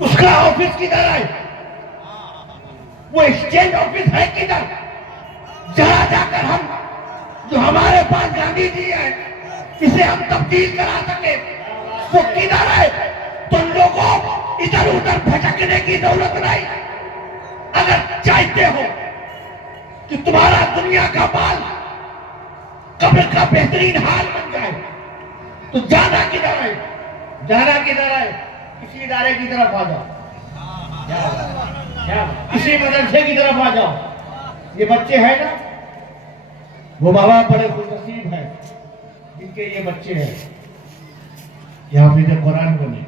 اس کا آفس کدھر ہے؟ وہ ایکسچینج آفس ہے کدھر؟ جہاں جا کر ہم جو ہمارے پاس گاندھی جی ہے اسے ہم تبدیل کرا سکے، وہ کدھر ہے؟ تم لوگوں ادھر ادھر بھٹکنے کی ضرورت نہیں۔ اگر چاہتے ہو کہ تمہارا دنیا کا مال قبر کا بہترین حال بن جائے تو جانا کدھر ہے؟ جانا کدھر ہے؟ کسی ادارے کی طرف آ جاؤ، کسی مدرسے کی طرف آ جاؤ۔ یہ بچے ہیں نا، وہ ماں باپ بڑے خوش نصیب ہیں جن کے یہ بچے ہیں یہ حافظ قرآن بنے۔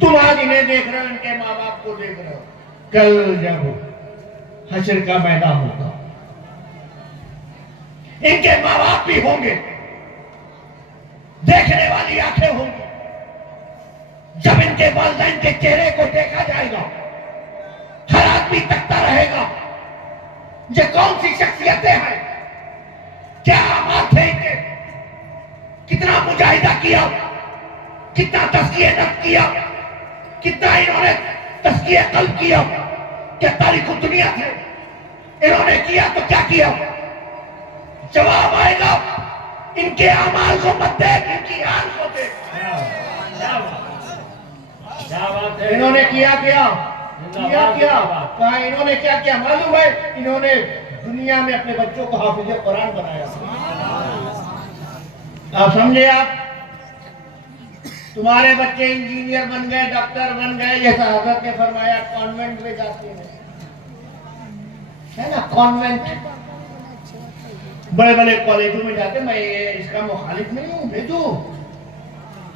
تم آج انہیں دیکھ رہے ہو، ان کے ماں باپ کو دیکھ رہے ہو، کل جب حشر کا میدان ہوگا ان کے ماں باپ بھی ہوں گے، دیکھنے والی آنکھیں ہوں گی۔ جب ان کے والدین کے چہرے کو دیکھا جائے گا ہر آدمی تکتا رہے گا یہ کون سی شخصیتیں ہیں، کیا آماد تھے ان کے، کتنا مجاہدہ کیا، کتنا تزکیہ نفس کیا، کتنا انہوں نے تزکیہ قلب کیا، کیا تاریخ دنیا تھے، انہوں نے کیا تو کیا کیا؟ جواب آئے گا۔ ان کے اعمال کو مت دیکھ، ان کی حال کو دیکھ۔ انہوں نے کیا کہا انہوں نے کیا کیا معلوم ہے؟ انہوں نے دنیا میں اپنے بچوں کو حافظ قرآن بنایا۔ آپ سمجھے؟ آپ تمہارے بچے انجینئر بن گئے، ڈاکٹر بن گئے، جیسا حضرت نے فرمایا کانوینٹ میں جاتے ہیں، ہے نا؟ کانوینٹ بڑے بڑے کالجوں میں جاتے۔ میں اس کا مخالف نہیں ہوں، بھیجو،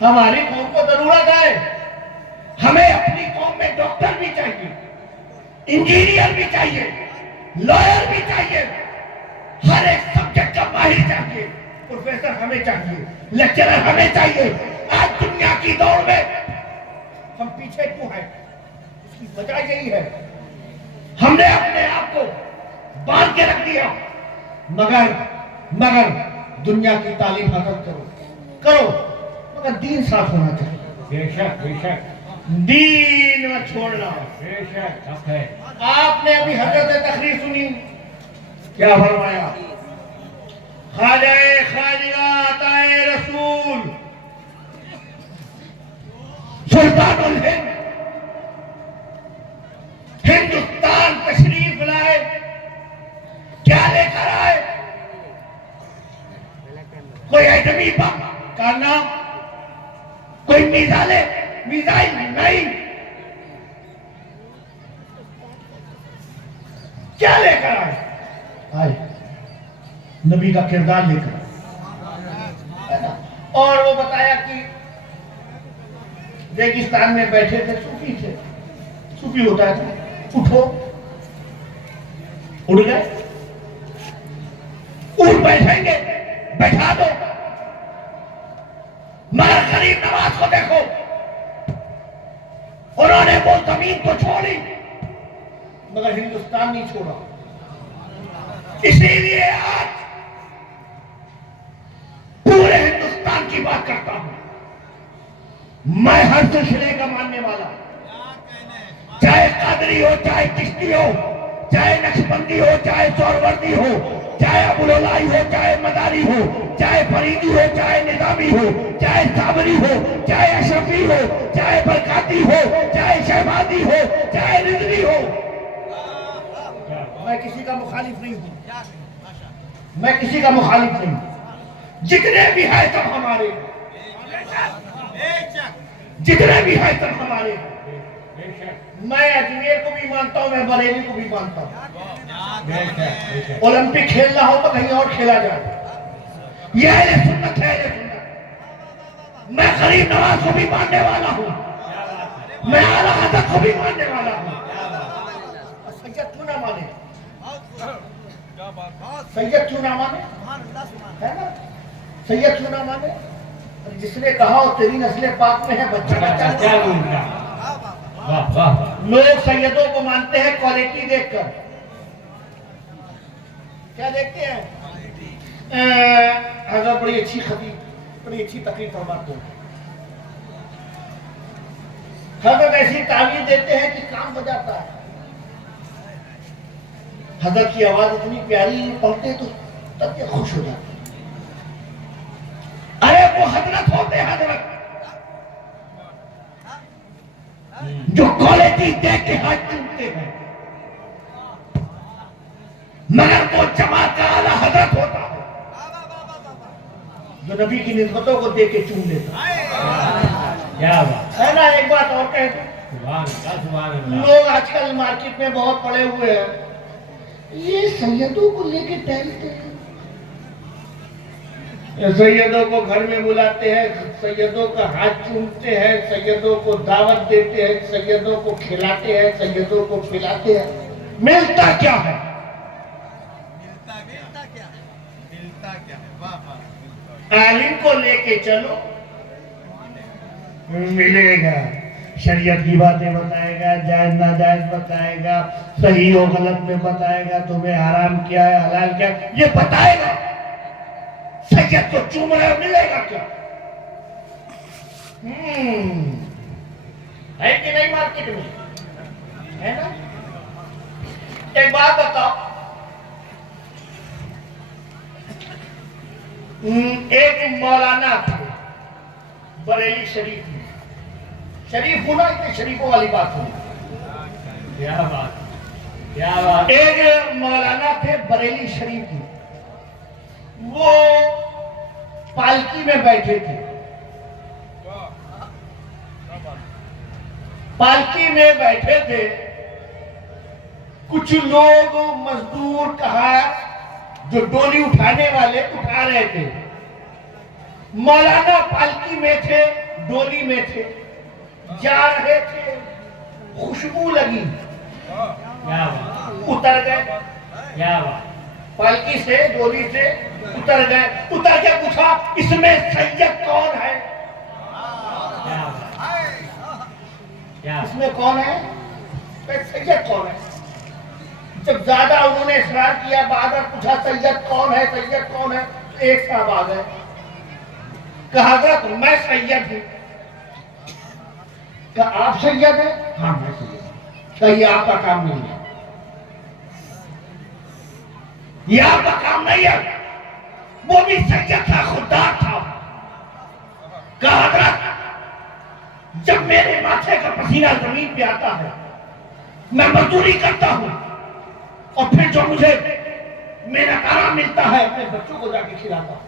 ہماری قوم کو ضرورت ہے، ہمیں اپنی قوم میں ڈاکٹر بھی چاہیے، انجینئر بھی چاہیے، لائر بھی چاہیے، ہر ایک سبجیکٹ کا ماہر چاہیے، پروفیسر ہمیں چاہیے، لیکچرر ہمیں چاہیے۔ آج دنیا کی دوڑ میں ہم پیچھے کیوں ہیں؟ اس کی وجہ یہی ہے ہم نے اپنے آپ کو باندھ کے رکھ دیا۔ مگر دنیا کی تعلیم حاصل کرو مگر دین صاف ہونا چاہیے۔ بے شک بے شک، دین میں چھوڑنا۔ بے شک حق ہے۔ آپ نے ابھی حضرت تقریر سنی، کیا فرمایا؟ خواجہ خواجات آئے رسول سلطان الہند ہندوستان تشریف لائے، کیا لے کر آئے؟ کوئی ایٹمی بم کا نام، کوئی میزائل نہیں، کیا لے کر آئے؟ نبی کا کردار لے کر۔ اور وہ بتایا کہ ریگستان میں بیٹھے تھے، صوفی ہوتا ہے، اٹھو، اڑ گئے، اٹھ بیٹھیں گے، بیٹھا دو۔ مگر غریب نواز کو دیکھو، انہوں نے وہ زمین تو چھوڑی مگر ہندوستان نہیں چھوڑا۔ اسی لیے آج پورے ہندوستان کی بات کرتا ہوں، میں ہر سلسلے کا ماننے والا، چاہے قادری ہو، چاہے چشتی ہو، چاہے نقشبندی ہو، چاہے سہروردی ہو، چاہے ابوالعلائی ہو، چاہے مداری ہو، چاہے فریدی ہو، چاہے نظامی ہو، چاہے صابری ہو، چاہے اشرفی ہو، چاہے برکاتی ہو، چاہے شہبازی ہو، چاہے رضوی ہو، میں کسی کا مخالف نہیں ہوں، میں کسی کا مخالف نہیں ہوں۔ جتنے بھی ہیں سب ہمارے، جتنے بھی ہیں سب ہمارے۔ میں اجمیر کو بھی مانتا ہوں، میں بریلی کو بھی مانتا ہوں۔ اولمپک کھیلنا ہو تو کہیں اور کھیلا جائے، یہ اہل سنت ہے، اہل سنت۔ میں غریب نواز کو بھی ماننے والا ہوں، میں اعلیٰ حضرت کو بھی ماننے والا ہوں۔ سید کیوں نہ مانے؟ سید کیوں نہ مانے؟ ہے نا؟ سید کیوں نہ مانے؟ جس نے کہا ہو تیری نسل پاک میں ہے بچہ بچہ، لوگ سیدوں کو مانتے ہیں کوالٹی دیکھ کر۔ کیا دیکھتے ہیں؟ حضرت بڑی اچھی خطیب، بڑی اچھی تقریر فرماتے ہیں، ایسی تعویذ دیتے ہیں کہ کام ہو جاتا ہے. حضرت کی آواز اتنی پیاری پڑھتے تو طبیعت خوش ہو جاتی. ارے وہ حضرت ہوتے حضرت جو کوالٹی دیکھ کے ہاتھ چومتے ہیں، مگر وہ جماعت کا اعلیٰ حضرت ہوتا ہے جو نبی کی نسبتوں کو دیکھ کے چوم لیتا کیا بات ہے نا. ایک بات اور کہتے ہیں، سبحان اللہ سبحان اللہ. لوگ آج کل مارکیٹ میں بہت پڑے ہوئے ہیں، یہ سیدوں کو لے کے ٹہلتے ہیں، سیدوں کو گھر میں بلاتے ہیں، سیدوں کا ہاتھ چومتے ہیں، سیدوں کو دعوت دیتے ہیں، سیدوں کو کھلاتے ہیں، سیدوں کو پلاتے ہیں. ملتا کیا ہے؟ عالم کو لے کے چلو، ملے گا، شریعت کی باتیں بتائے گا، جائز ناجائز بتائے گا، صحیح و غلط میں بتائے گا، تمہیں حرام کیا ہے حلال کیا ہے یہ بتائے گا. سید کو چوم رہے ملے گا کیا؟ ہے کہ نہیں مارکیٹ میں؟ ہے نا. ایک بات بتاؤ، ایک مولانا تھے بریلی شریف میں. شریف ہونا اتنے شریفوں والی بات ہوئی. کیا بات کیا بات. ایک مولانا تھے بریلی شریف میں، وہ پالکی میں بیٹھے تھے. پالکی میں بیٹھے تھے، کچھ لوگ مزدور کہا جو ڈولی اٹھانے والے اٹھا رہے تھے. مولانا پالکی میں تھے، ڈولی میں تھے، جا رہے تھے، خوشبو لگی، کیا بات اتر گئے. کیا بات. پالکی سے ڈولی سے اتر گئے. اتر کے پوچھا اس میں سید کون ہے؟ کیا بات. کیا اس میں کون ہے؟ سید کون ہے؟ جب زیادہ انہوں نے اصرار کیا، بعد میں پوچھا سید کون ہے، سید کون ہے؟ ایک صاحب آ گئے، کہا حضرت میں سید ہوں. کہا آپ سید ہیں؟ ہاں میں سید ہوں. کہا یہ آپ کا کام نہیں ہے، یہ آپ کا کام نہیں ہے. وہ بھی سید تھا، خوددار تھا. کہا حضرت جب میرے ماتھے کا پسینہ زمین پہ آتا ہے، میں مزدوری کرتا ہوں، اور پھر جو مجھے میرا آرام ملتا ہے اپنے بچوں کو جا کے کھلاتا ہوں.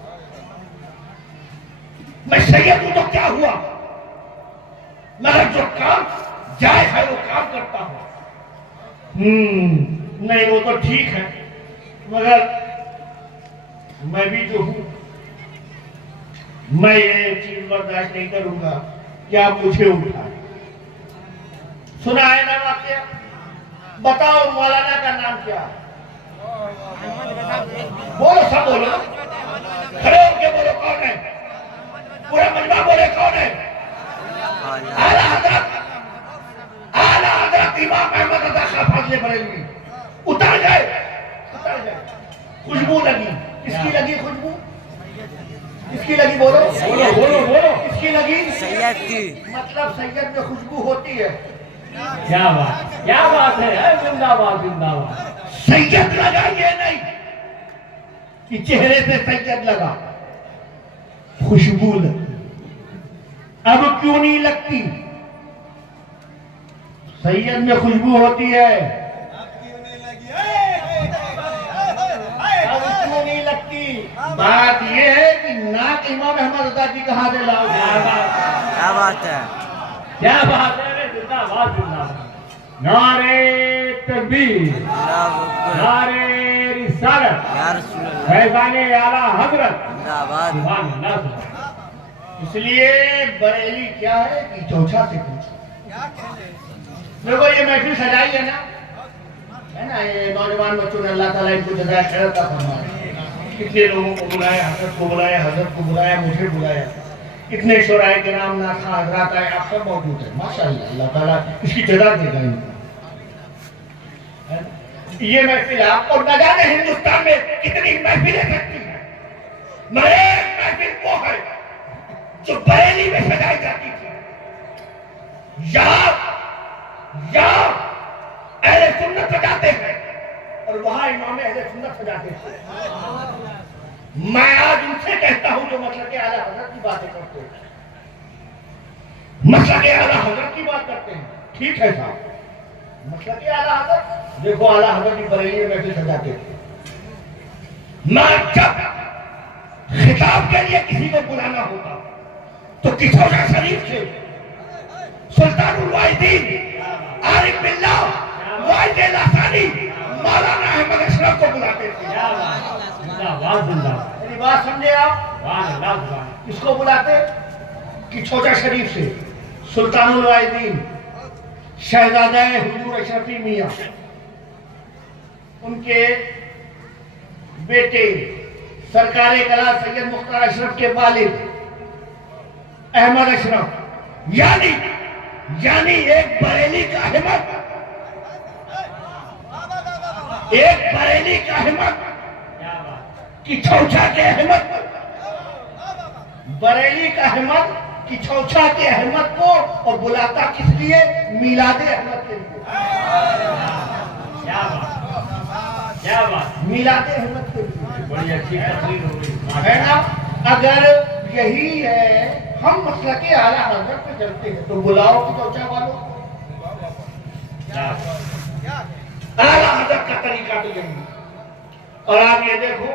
میں سید ہوں تو کیا ہوا، مگر جو کام جائز ہے وہ کام کرتا ہوں. نہیں وہ تو ٹھیک ہے، مگر میں بھی جو ہوں، میں یہ چیز برداشت نہیں کروں گا کہ آپ مجھے اٹھائیں. سنا ہے نا واقعہ؟ بتاؤ مولانا کا نام کیا ہے؟ بولو، سب بولو، کھڑے ہو کے بولو کون ہے؟ پورا مجمع بولے کون ہے؟ اعلیٰ حضرت امام احمد رضا خان فاضل بریلوی. اتر گئے، خوشبو لگی. کس کی لگی خوشبو؟ کس کی لگی؟ بولو بولو. کس کی لگی؟ سید کی. مطلب سید میں خوشبو ہوتی ہے. کیا بات ہے. زندہ باد زندہ باد. سید لگا یہ نہیں کہ چہرے سے سید لگا، خوشبو لگی. اب کیوں نہیں لگتی؟ سید میں خوشبو ہوتی ہے، اب کیوں نہیں لگتی؟ بات یہ ہے کہ ناک امام احمد رضا کی کہاں سے لاؤ؟ کیا بات ہے. کیا بات ہے. زندہ باد زندہ باد. نعرے تکبیر، اللہ اکبر. نعرے رسالت، یا رسول اللہ. فیضان اعلیٰ حضرت. زندہ باد. سبحان اللہ سبحان اللہ. اس لیے بریلی کیا ہے کہ چوچھا سے پوچھو. دیکھو یہ محفل سجائی ہے نا، یہ نوجوان بچوں نے اللہ تعالیٰ ان کو جزائے خیر عطا فرمائے. کتنے لوگوں کو بلایا، حضرت کو بلایا، حضرت کو بلایا، مجھے بلایا. اتنے شعراء کرام ناخواں حضرات آئے، آپ سب موجود ہیں. ماشاءاللہ اللہ تعالیٰ اس کی جزا دے گا ان کو. یہ محفل آپ کو نہ جانے ہندوستان میں کتنی محفلیں سکتی ہیں، مگر ایک محفل وہ ہے جو بریلی میں سجائی جاتی تھی. یہاں یہاں اہل سنت سجاتے ہیں اور وہاں امام اہل سنت سجاتے ہیں. میں آج ان سے کہتا ہوں جو مسلک اعلیٰ حضرت کی باتیں کرتے ہیں, مسلک اعلیٰ حضرت کی بات کرتے ہیں, ٹھیک ہے صاحب, مسلک اعلیٰ حضرت دیکھو اعلیٰ حضرت کی بریلی میں محفل سجاتے تھے. میں جب خطاب کے لیے کسی کو بلانا ہوتا تو کچھوڑا شریف سے سلطان الواحدین عارف باللہ واحد لاسانی مولانا احمد اشرف کو بلاتے تھے. میری بات سمجھے آپ؟ کس کو بلاتے؟ کچھوڑا شریف سے سلطان الواحدین شہزادہ حضور اشرفی میاں, ان کے بیٹے سرکار کلا سید مختار اشرف کے والد احمد اشرف, یعنی ایک بریلی کا احمد, ایک بریلی کا احمد کی چھوچا کے احمد, بریلی کا احمد کی چھوچا کے احمد کو, اور بلاتا کس لیے؟ میلاد احمد کے لیے. میلاد احمد کے لیے. بڑی اچھی تقریر ہو رہی ہے نا؟ اگر یہی ہے, ہم مسلک اعلیٰ حضرت پہ چلتے ہیں تو بلاؤ کی چوچا والوں. اعلیٰ حضرت کا طریقہ تو یہی. اور آپ یہ دیکھو,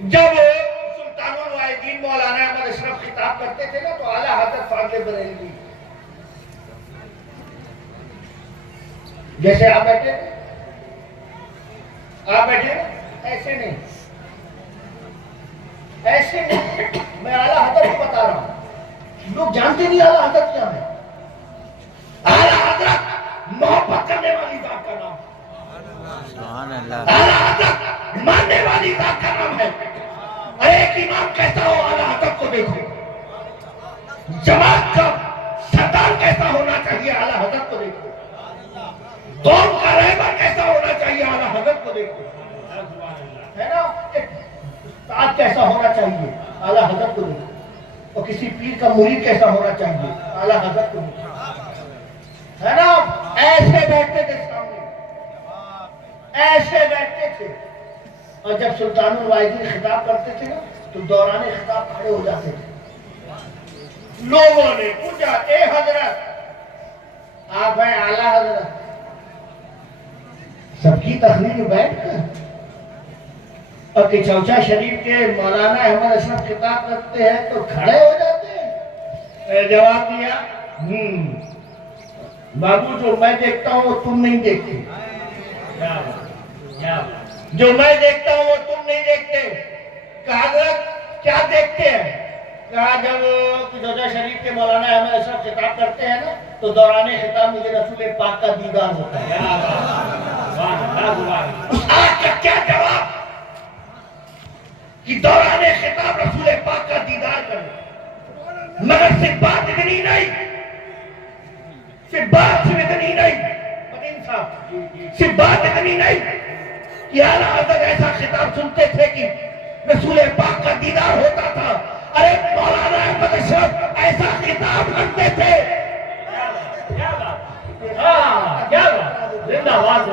جب سلطان الواحدین مولانا احمد اشرف خطاب کرتے تھے نا تو اعلیٰ حضرت فاضل بریلوی جیسے آپ بیٹھے, آپ بیٹھے ایسے نہیں, ایسے نہیں, میں اعلیٰ حضرت کو بتا رہا ہوں, لوگ جانتے نہیں اعلیٰ حضرت کیا ہے. اعلیٰ حضرت محبت کرنے والی ذات کا نام, سبحان اللہ. اعلیٰ حضرت ماننے والی ذات کا نام ہے. ایک امام کیسا ہو اعلیٰ حضرت کو دیکھو, جماعت کا سردار کیسا ہونا چاہیے اعلیٰ حضرت کو دیکھو, قوم کا رہبر کیسا ہونا چاہیے اعلیٰ حضرت کو دیکھو, ہے نا, ایک استاد کیسا ہونا چاہیے اعلیٰ حضرت کو دیکھو, اور کسی پیر کا مرید کیسا ہونا چاہیے اعلیٰ حضرت کو دیکھو, ہے نا. ایسے بیٹھتے تھے سامنے, ایسے بیٹھتے تھے, اور جب سلطان الواحدین خطاب کرتے تھے نا تو دوران خطاب کھڑے ہو جاتے تھے. لوگوں نے پوچھا, اے حضرت آپ ہیں اعلیٰ حضرت, سب کی تقریر بیٹھ کر, اور کہ چوچا شریف کے مولانا احمد اشرف خطاب کرتے ہیں تو کھڑے ہو جاتے ہیں. جواب دیا, بابو جو میں دیکھتا ہوں وہ تم نہیں دیکھتے, جو میں دیکھتا ہوں وہ تم نہیں دیکھتے. کہا حضرت کیا دیکھتے ہیں؟ کہا جب چوچا شریف کے مولانا احمد اشرف خطاب کرتے ہیں نا تو دوران خطاب مجھے رسول پاک کا دیدار ہوتا ہے. اس آیت کا کیا جواب کہ دوران خطاب رسول پاک کا دیدار کریں, مگر صرف بات اتنی نہیں, صرف بات اتنی نہیں, مدین صاحب, صرف بات اتنی نہیں کہ اعلیٰ حضرت ایسا خطاب سنتے تھے کہ رسول پاک کا دیدار ہوتا تھا. ارے مولانا احمد اشرف ایسا خطاب کرتے تھے. زندہ باد,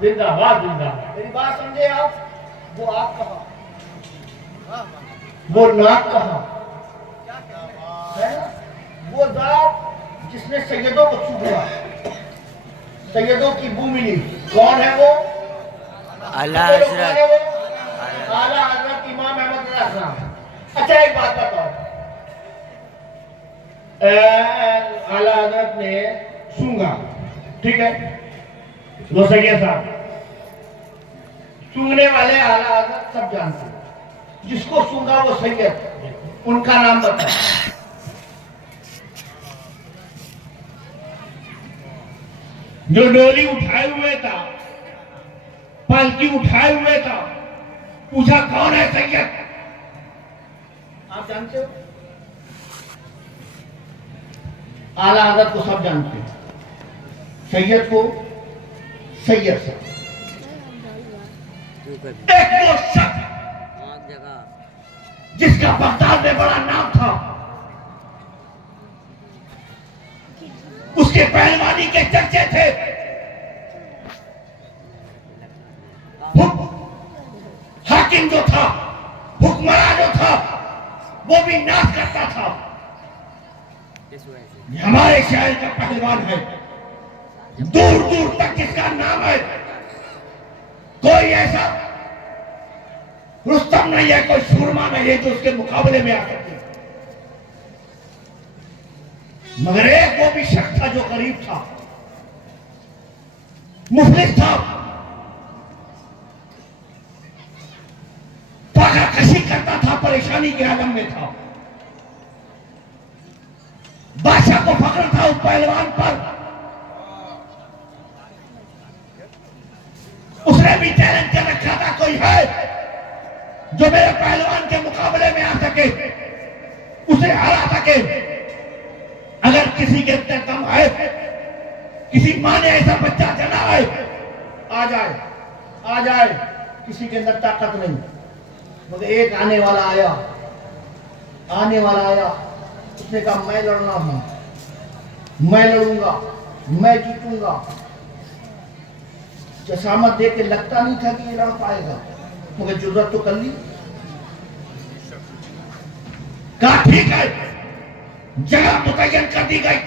زندہ باد, زندہ. میری بات سمجھے آپ؟ وہ آپ کہاں, وہ ناک کہاں, ہے نا, وہ ذات جس نے سیدوں کو چھوا, سیدوں کی بو ملی, کون ہے وہ؟ اعلیٰ حضرت. اعلیٰ حضرت امام احمد رضا خان. اچھا ایک بات بتاؤ, اعلیٰ حضرت نے سونگا, ٹھیک ہے, وہ سید صاحب, سونگنے والے اعلیٰ حضرت سب جانتے ہیں, جس کو سونگا وہ سید, ان کا نام بتاؤ. جو ڈولی اٹھائے ہوئے تھا, پالکی اٹھائے ہوئے تھا, پوچھا کون ہے سید؟ آپ جانتے ہو؟ اعلیٰ حضرت کو سب جانتے ہیں, سید کو سید صاحب. ایک وہ شخص جس کا بغداد میں بڑا نام تھا, اس کے پہلوانی کے چرچے تھے. حاکم جو تھا, حکمراں جو تھا, وہ بھی ناز کرتا تھا. یہ ہمارے شہر کا پہلوان ہے, دور دور تک جس کا نام ہے. کوئی ایسا رستم نہیں ہے, کوئی سورما نہیں ہے جو اس کے مقابلے میں آ سکے. مگر ایک وہ بھی شخص تھا جو غریب تھا, مفلس تھا, پاگا کشی کرتا تھا, پریشانی کے عالم میں تھا. بادشاہ کو فخر تھا اس پہلوان پر. اس نے بھی چیلنج کر رکھا تھا, کوئی ہے جو میرے پہلوان کے مقابلے میں آ سکے, اسے ہرا سکے. اگر کسی کے اندر دم ہے, کسی ماں نے ایسا بچہ جنا ہے, آ جائے, آ جائے. کسی کے اندر طاقت نہیں, مگر ایک آنے والا آیا, آنے والا آیا. اس نے کہا میں لڑنا ہوں, میں لڑوں گا, میں جیتوں گا. جسامت دیکھ کے لگتا نہیں تھا کہ یہ لڑ پائے گا, مگر جرأت تو کر لی. کہا ٹھیک ہے. جگہ متعین کر دی گئی,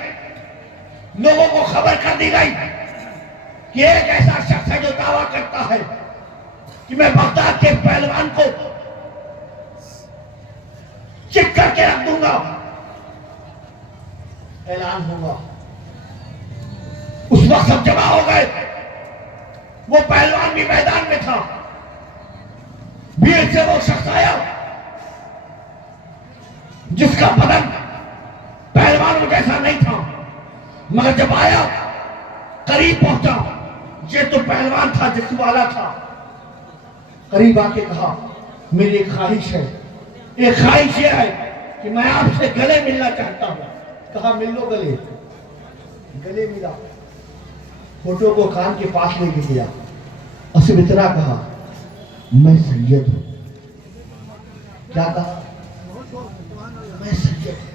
لوگوں کو خبر کر دی گئی کہ ایک ایسا شخص ہے جو دعویٰ کرتا ہے کہ میں بغداد کے پہلوان کو چک کر کے رکھ دوں گا. اعلان ہوگا. اس وقت سب جمع ہو گئے. وہ پہلوان بھی میدان میں تھا. بھیڑ سے وہ شخص آیا جس کا بدن پہلوانوں جیسا نہیں تھا, مگر جب آیا قریب پہنچا, یہ تو پہلوان تھا, جس والا تھا. قریب آ کے کہا میری ایک خواہش ہے, ایک خواہش یہ ہے کہ میں آپ سے گلے ملنا چاہتا ہوں. کہا مل لو گلے. گلے ملا, فوٹو کو کان کے پاس لے کے گیا, اور صرف اتنا کہا میں سید ہوں. کیا کہا؟ میں سید ہوں.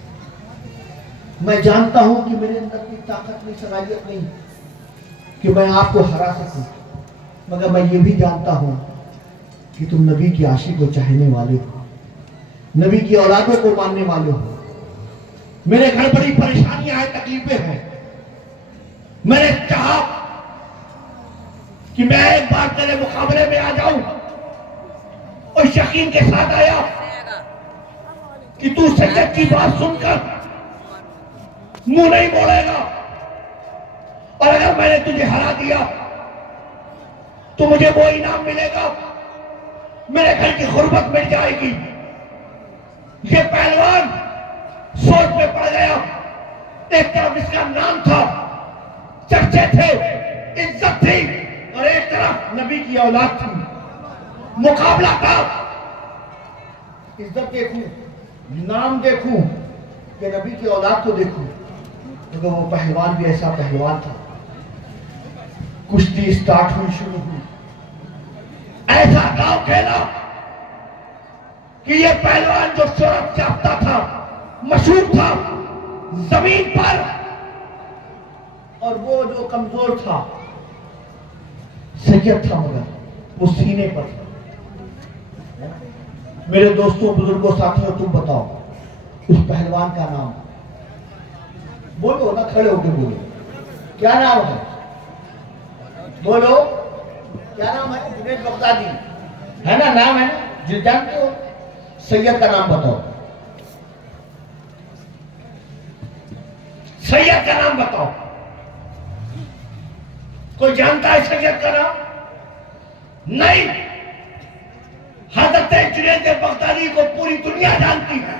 میں جانتا ہوں کہ میرے اندر کی طاقت نہیں, صلاحیت نہیں کہ میں آپ کو ہرا سکوں, مگر میں یہ بھی جانتا ہوں کہ تم نبی کی عاشق کو چاہنے والے ہو, نبی کی اولادوں کو ماننے والے ہو. میرے گھر بڑی پریشانیاں ہیں, تکلیفیں ہیں. میں نے چاہا کہ میں ایک بار تیرے مقابلے میں آ جاؤں, اور یقین کے ساتھ آیا کہ تو سید کی بات سن کر منہ نہیں موڑے گا, اور اگر میں نے تجھے ہرا دیا تو مجھے وہ انعام ملے گا, میرے گھر کی غربت مٹ جائے گی. یہ پہلوان سوچ میں پڑ گیا. ایک طرف اس کا نام تھا, چرچے تھے, عزت تھی, اور ایک طرف نبی کی اولاد تھی. مقابلہ تھا. عزت دیکھوں, نام دیکھوں, کہ نبی کی اولاد کو دیکھوں, کیونکہ وہ پہلوان بھی ایسا پہلوان تھا. کشتی سٹارٹ ہوئی, شروع ہوئی. ایسا گاؤں کھیلا کہ یہ پہلوان جو شہرت یافتہ تھا, مشہور تھا زمین پر, اور وہ جو کمزور تھا سید تھا, مگر وہ سینے پر. میرے دوستوں, بزرگوں, ساتھیوں, تم بتاؤ اس پہلوان کا نام. بولو نا, کھڑے ہو کے بولو, کیا نام ہے؟ بولو کیا نام ہے؟ جنید بغدادی ہے نا, نام ہے جو جانتے ہو. سید کا نام بتاؤ, سید کا نام بتاؤ. کوئی جانتا ہے سید کا نام؟ نہیں. حضرت جنید بغدادی کو پوری دنیا جانتی ہے.